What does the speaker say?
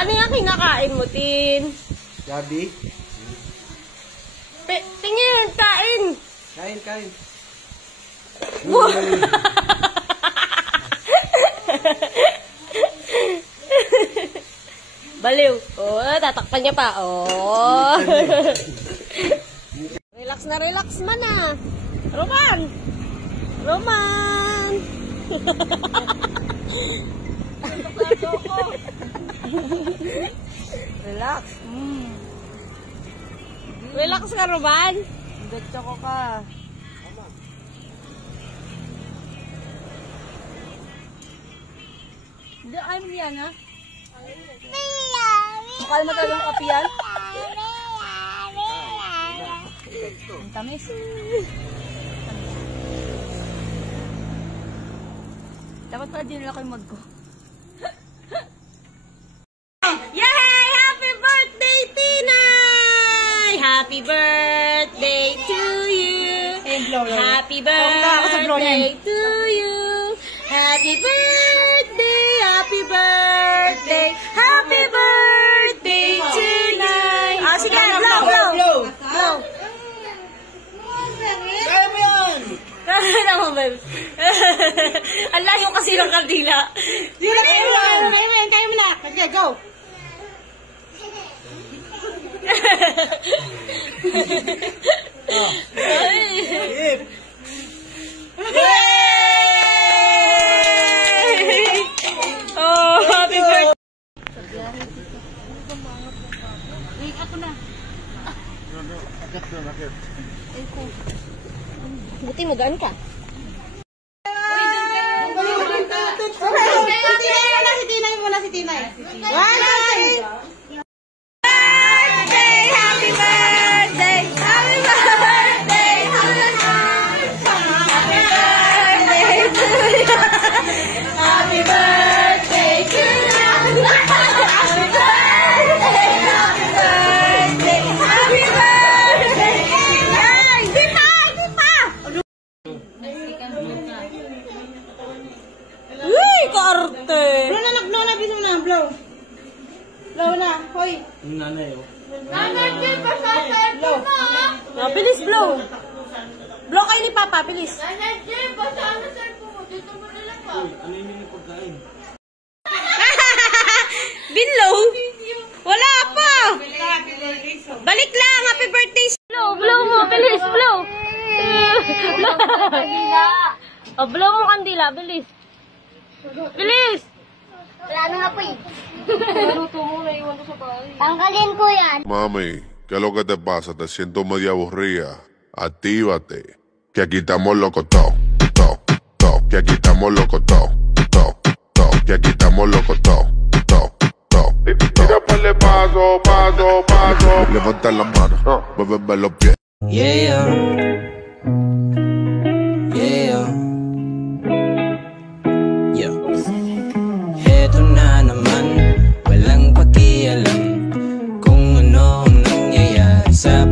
Ano yung kinakain mo, Tin? Gabi? Tingin, kain! Kain. Baliw. Oh, tatakpan niya pa. Oh. Relax na relax man ah. Roman! Relax. Relax ka, Roman. Gatsa ko ka. Hindi, ayaw mo yan, ha? Mukha mo talagang kapiyan? Ang tamis. Dapat pala din nila kayo mag-go. Yay! Happy birthday, Tinay! Happy birthday to you! Happy birthday to you! Happy birthday! Happy birthday! Happy birthday tonight! Ah, sige, blow! Kaya mo yun! Kaya mo, babe. Ang layo kasi ng kandila. Kaya mo na! Sige, go! Hip! Oh, happy birthday! Ako na. Buti magaan ka. Si Tinay. Blow na, hoy. Yung nanay, oh. Oh, bilis, blow. Blow kayo ni Papa, bilis. Ano yung pagkain? Binlow? Wala pa. Balik lang, happy birthday. Blow mo, bilis, blow. Oh, blow mo kandila, bilis. Bilis. Wala na nga po eh. Tanggalin ko yan. Mami, ¿qué es lo que te pasa? Te siento medio aburrida. Actívate. Que aquí estamos locos todos. Que aquí estamos locos todos. Que aquí estamos locos todos. Tira para paso. Levanta las manos. Muéveme los pies. Yeah. Heto na naman, walang pakialam kung ano ang nangyayari sa